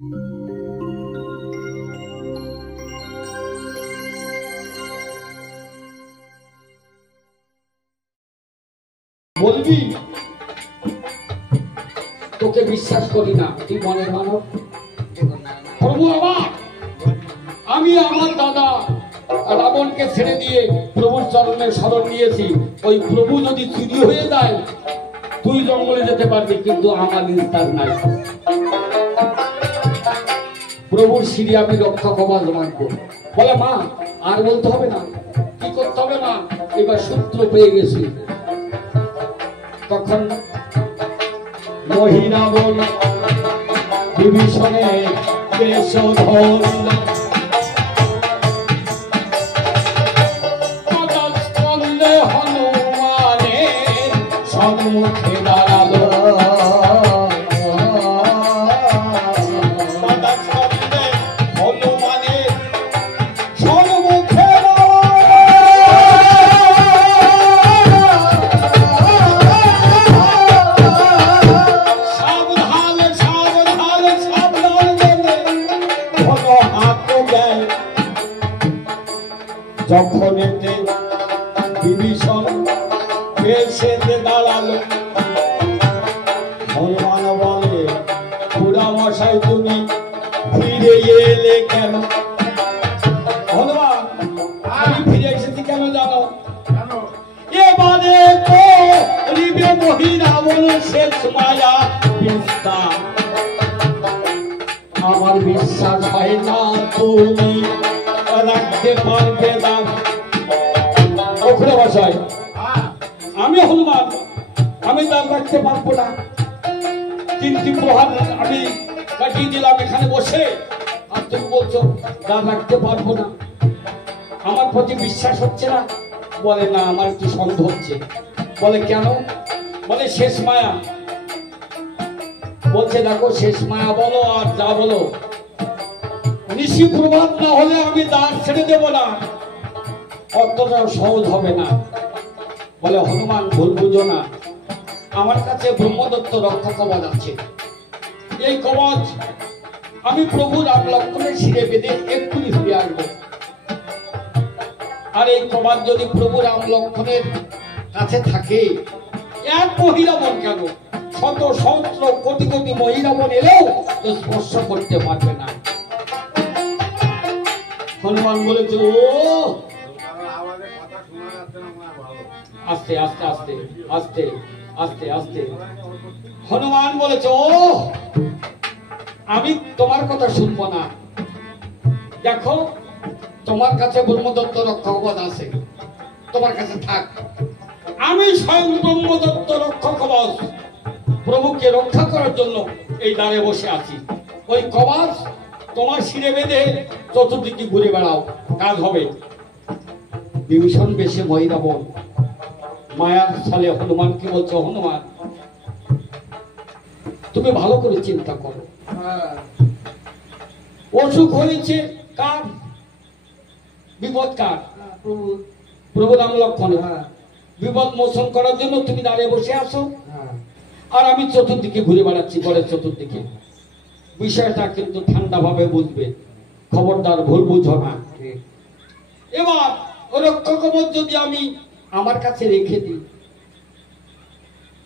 বলবি তোকে বিশ্বাস করি না, তুই মনের মানব। প্রভু আমার, আমি আমার দাদা রাবণকে ছেড়ে দিয়ে প্রভুর চরণে শরণ নিয়েছি। ওই প্রভু যদি চুরি হয়ে যায় তুই জঙ্গলে যেতে পারবি, কিন্তু আমার নিস্তার নাই। প্রভুর সিঁড়ি আমি রক্ষা কবচ মানবো। বলে মা আর বলতে হবে না, কি করতে হবে মা, এবার সূত্র পেয়ে গেছি। তখন মহিরাবণ বিভীষণে কেশধন স্কন্ধে হনুমানের সম্মুখে দাঁড়ালো। যখন এতে বিভীষণ এসে দাঁড়ালো, হনুমান বলে খুড়া মশাই তুমি ফিরে এলে কেন? হনুমান আমি ফিরে এসেছি কেন জানো? এবারে তো রিবে মহিরাবণ শেষ মায়া বিস্তার। আমার বিশ্বাস হয় না তুমি রাখতে পারবে না। আমি হনুমান, আমি তার রাখতে পারবো না। তিনটি প্রহার আমি কাটিয়ে দিলাম এখানে বসে, আর তুমি বলছো তার রাখতে পারবো না। আমার প্রতি বিশ্বাস হচ্ছে না? বলে না, আমার একটু সন্দেহ হচ্ছে। বলে কেন? বলে শেষ মায়া। বলছে দেখো শেষ মায়া বলো আর যা বলো, ঋষি প্রবাদ না হলে আমি দাঁড় ছেড়ে দেব না, অতটা সহজ হবে না। বলে হনুমান ভুল বুঝো না, আমার কাছে ব্রহ্মদত্ত রক্ষা কবচ আছে। এই কবচ আমি প্রভু রাম লক্ষ্মণের শিরে বেঁধে এক্ষুনি ফিরে আসবো। আর এই কবচ যদি প্রভু রাম লক্ষ্মণের কাছে থাকে, এক মহিরাবণ কেন, শত সহস্র কোটি কোটি মহিরাবণ এলেও স্পর্শ করতে পারবে না। হনুমান বলেছে ও আস্তে আস্তে আস্তে আস্তে আস্তে আস্তে। হনুমান বলেছে ও আমি তোমার কথা শুনবো না। দেখো তোমার কাছে ব্রহ্মদত্ত রক্ষা কবচ আছে, তোমার কাছে থাক। আমি স্বয়ং ব্রহ্মদত্ত রক্ষা কবচ প্রভুকে রক্ষা করার জন্য এই দ্বারে বসে আছি। ওই কবচ তোমার শিরে বেঁধে চতুর্দিকে ঘুরে বেড়াও, কাজ হবে। বিভীষণ বেশে মহিরাবণ মায়ার ছলে হনুমানকে বলছে হনুমান তুমি ভালো করে চিন্তা করো। অসুখ হয়েছে কার? বিপদ কার? প্রভু রাম লক্ষ্মণ। বিপদ মোচন করার জন্য তুমি দাঁড়িয়ে বসে আসো, আর আমি চতুর্দিকে ঘুরে বেড়াচ্ছি ঘরের চতুর্দিকে। বিষয়টা কিন্তু ঠান্ডা ভাবে বুঝবে, খবরদার ভুল বুঝো না। এবার রক্ষা কবচ যদি আমি আমার কাছে রেখে দিই,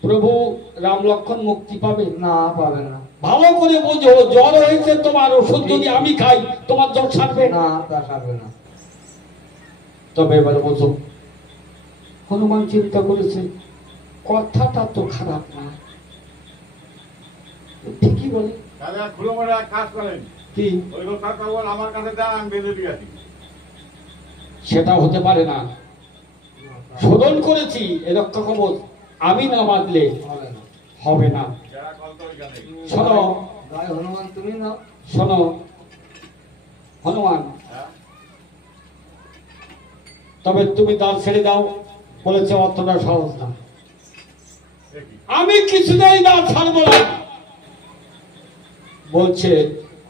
প্রভু রাম লক্ষ্মণ মুক্তি পাবে না? পাবে না। ভালো করে বোঝো, জ্বর হয়েছে তোমার, ওষুধ যদি আমি খাই তোমার জ্বর সারবে না? তা সারবে না। তবে এবার বোঝো, হনুমান চিন্তা করেছে কথাটা তো খারাপ না, ঠিকই বলে। সেটা হতে পারে না। শোধন করেছি এ রক্ষা কবচ, আমি না বাঁধলে হবে না। শোনো হনুমান, তুমি না শোনো হনুমান, তবে তুমি দাঁড় ছেড়ে দাও। বলেছে অতটা সহজ না, আমি কিছুতেই দাঁড় ছাড়বো না। বলছে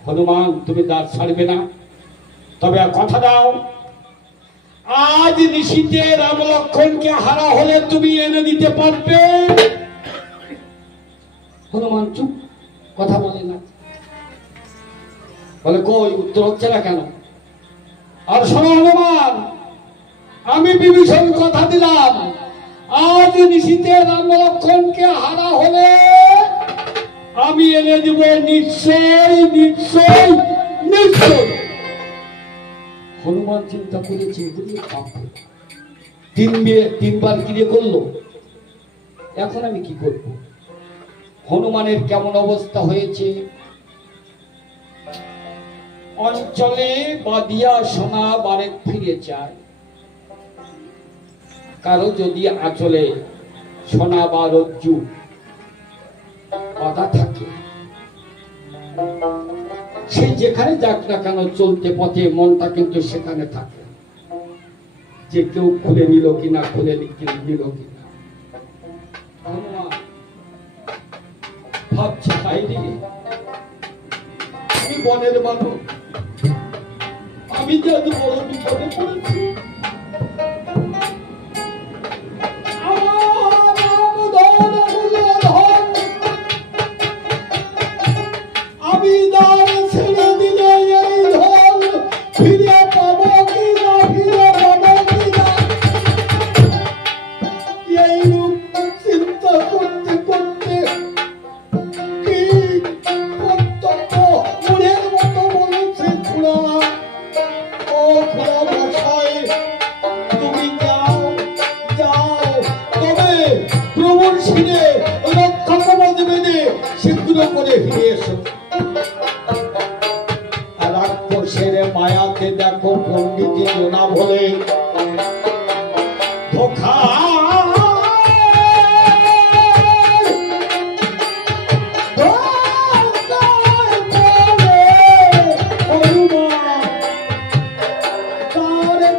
হনুমান তুমি দাঁত ছাড়বে না? তবে কথা দাও, আজ নিশীতে রাম লক্ষ্মণকে হারা হলে তুমি এনে দিতে পারবে? হনুমান চুপ, কথা বলে না। বলে কই উত্তর হচ্ছে না কেন? আর শোনো হনুমান, আমি বিভীষণ কথা দিলাম, আজ নিশীথে রাম লক্ষ্মণকে হারা হলে আমি এনে দেব নিশ্চয় নিশ্চয় নিশ্চয়। হনুমান চিন্তা করেছে, তিনবার ক্রিয়া করলো, এখন আমি কি করব? হনুমানের কেমন অবস্থা হয়েছে, অঞ্চলে বাঁধিয়া সোনা বারে ফিরে যায়। কারো যদি আঁচলে সোনা বা রজ্জু বাঁধা থাকে, সে যেখানে যাক না কেন চলতে পথে মনটা কিন্তু সেখানে থাকে, যে কেউ খুলে নিল কিনা, খুলে নিল কিনা। ভাবছি হাইরে, আমি বনের মানুষ, আমি যে এত বড় বিপদে পড়েছি। আমি দান ছেড়ে দিলে এই ধন ফিরে পাবো কি না, ফিরে পাবো কি না, এই রূপ চিন্তা করতে করতে কি কর্তব্য মুড়ের মতো বলেছে খুড়া। ও খুড়া মশাই, তুমি যাও যাও, তবে প্রভুর শিরে রক্ষা কবচ বেঁধে শীঘ্র করে ফিরে এসো। রাক্ষসের মায়াতে দেখো পণ্ডিত জোনা বলে ধোখা,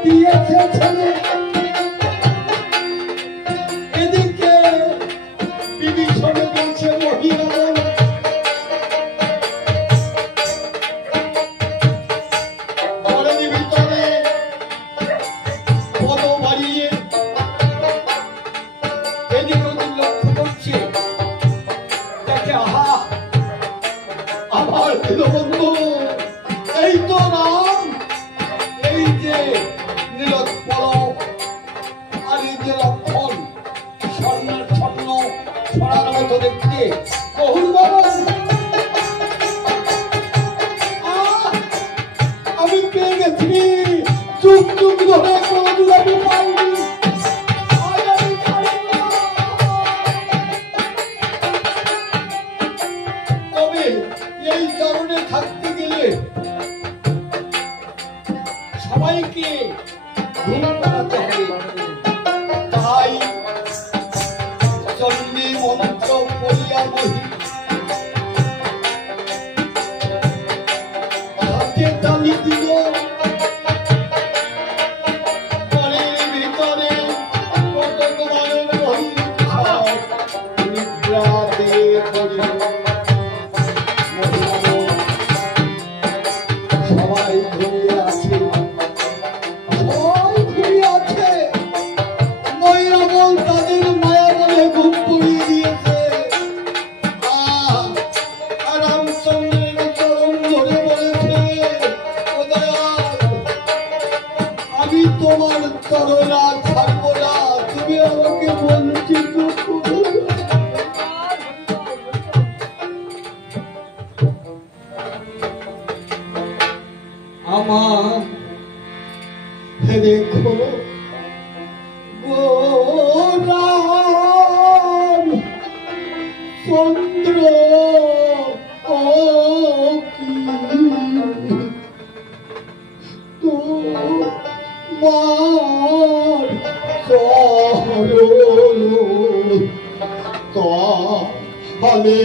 দিয়েছে ছেলে। এদিকে বিভীষণ বলছে মহিলা এই তো রাম, এই যে নীলোৎপল, আর এই যে লক্ষণ, স্বর্ণের স্বর্ণ ছড়ার মতো দেখতে বহুল আমি পেয়ে গেছি, যুগ যুগ ধরে কোনদিন আমি পাইনি। তবে এই কারণে থাকতে গেলে সবাইকে ঘুম পাড়াতে হবে, তাই চণ্ডী মন্ত্র পড়িয়া বহি হাতে তালি দিল, ঘরের ভিতরে কতকবারের বহি নিদ্রাতে পড়িল। সবাই ঘুমিয়ে আছে, সবাই ঘুমিয়ে আছে, ময়রা বল তাদের মায়া বলে ঘুম পড়িয়ে দিয়েছে। রামচন্দ্রের চরণ ধরে বলেছে, ও দয়াল, আমি তোমার চরণা ছাড়বো না, তুমি আমাকে বঞ্চিত করো না। আমার দেখো গোরাম চন্দ্র ও কি তোমার চরণ তলে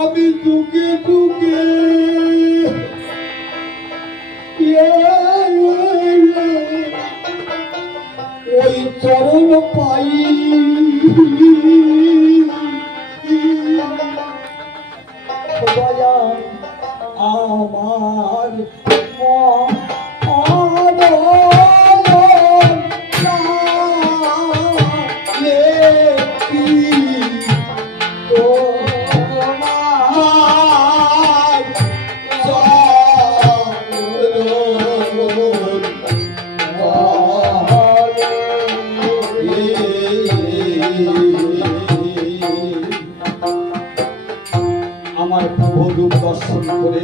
আমি যুগে যুগে ওই চরণ পাই, আমার কি প্রভুরূপ দর্শন করে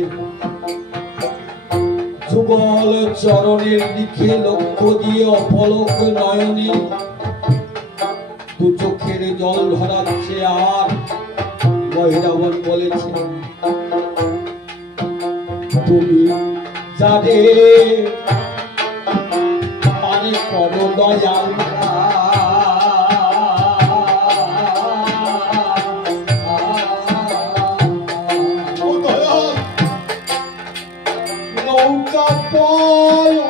যুগল চরণের দিকে লক্ষ্য দিয়ে অপলক নয়নে দু চোখের জল ধরাচ্ছে। আর মহিরাবণ বলেছে, তুমি যারে মানে করো দয়াল, নৌকা পরে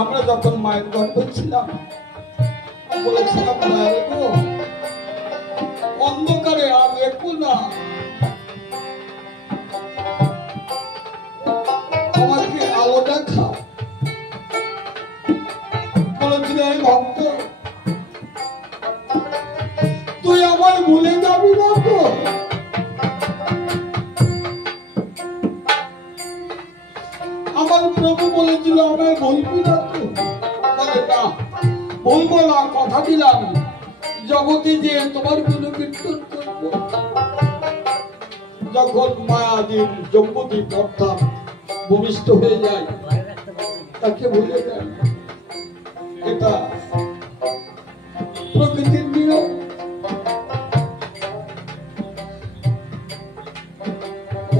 আমরা যখন মায়ের গর্ভে ছিলাম বলেছিলাম, অন্ধকারে আর দেখবো না, আমাকে আলো দেখা। বলেছিলাম, ভক্ত তুই আমার ভুলে যাবি না তো? আমার প্রভু বলেছিল আমায় বলবি না তো? বলে না, বলবো না, কথা দিলাম জগতে যে তোমার কোন কীর্তন করবো। যখন মায়াদীপ জম্বুদ্বীপ অর্থাৎ ভূমিষ্ঠ হয়ে যায়, তাকে ভুলে যায়। এটা প্রকৃতির নিয়ম।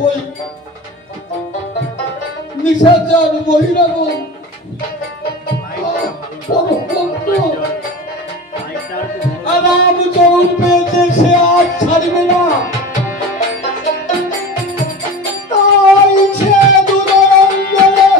ওই নিশাচার মহিলাগণ রামচরণ পেয়েছে, সে আজ ছাড়বে না। তাই সে দুরঞ্জনে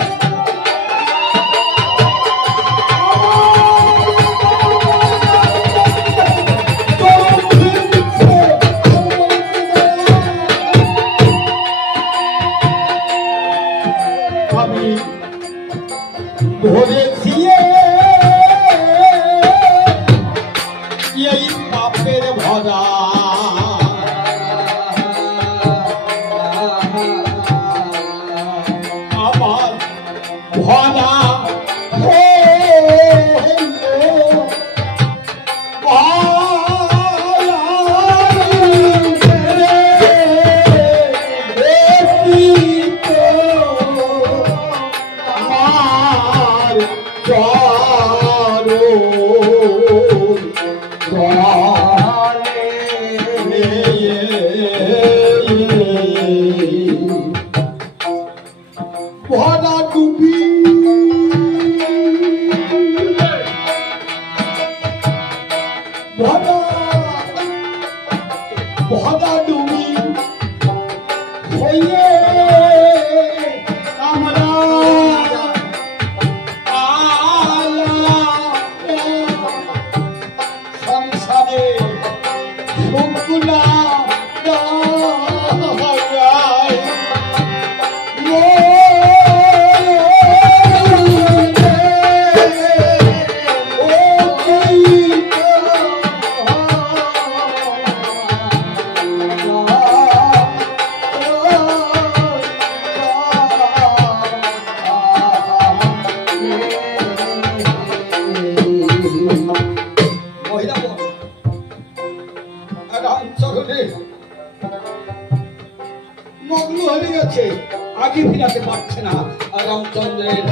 তাকে ফিরাতে পারছে না, আর রামচন্দ্রের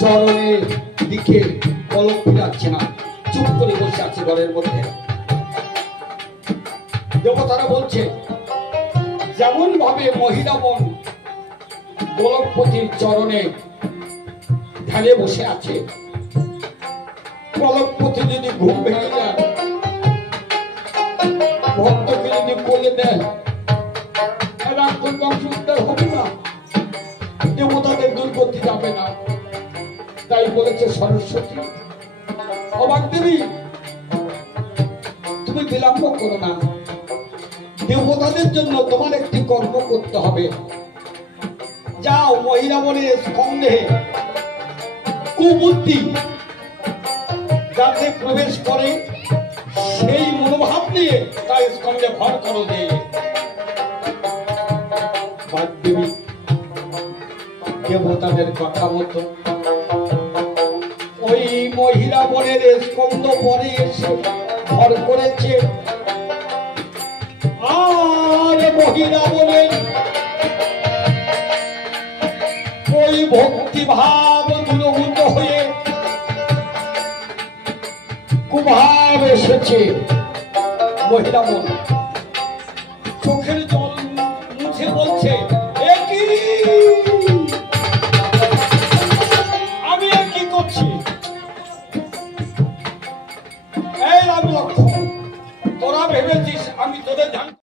চরণের দিকে পলক ফিরাচ্ছে না, চুপ করে বসে আছে ঘরের মধ্যে। দেবতারা বলছে যেমন ভাবে মহিরাবন গোলকপতির চরণে ধ্যানে বসে আছে, গোলকপতি যদি ঘুম ভেঙে যায়, ভক্তকে যদি কোলে দেয়, রাক্ষস বংশ উদ্ধার হবে না, দেবতাদের দুর্গতি যাবে না। তাই বলেছে সরস্বতী, অবাক দেবী তুমি বিলম্ব করো না, দেবতাদের জন্য তোমার একটি কর্ম করতে হবে। যাও মহিরাবনের স্কন্ধে কুবুদ্ধি যাতে প্রবেশ করে, সেই মনোভাব নিয়ে তার স্কন্ধে ভর করো। দেবী দেবতাদের কথা মতো ওই মহিরাবনের স্কন্ধ পরে এসে ভর করেছে। আর মহিরাবনের ওই ভক্তি ভাব দূরভূত হয়ে কুভাব এসেছে। মহিরাবন চোখের জল মুছে বলছে, আমি আর কি করছি? এই রাম লক্ষ্মণ, তোরা ভেবেছিস আমি তোদের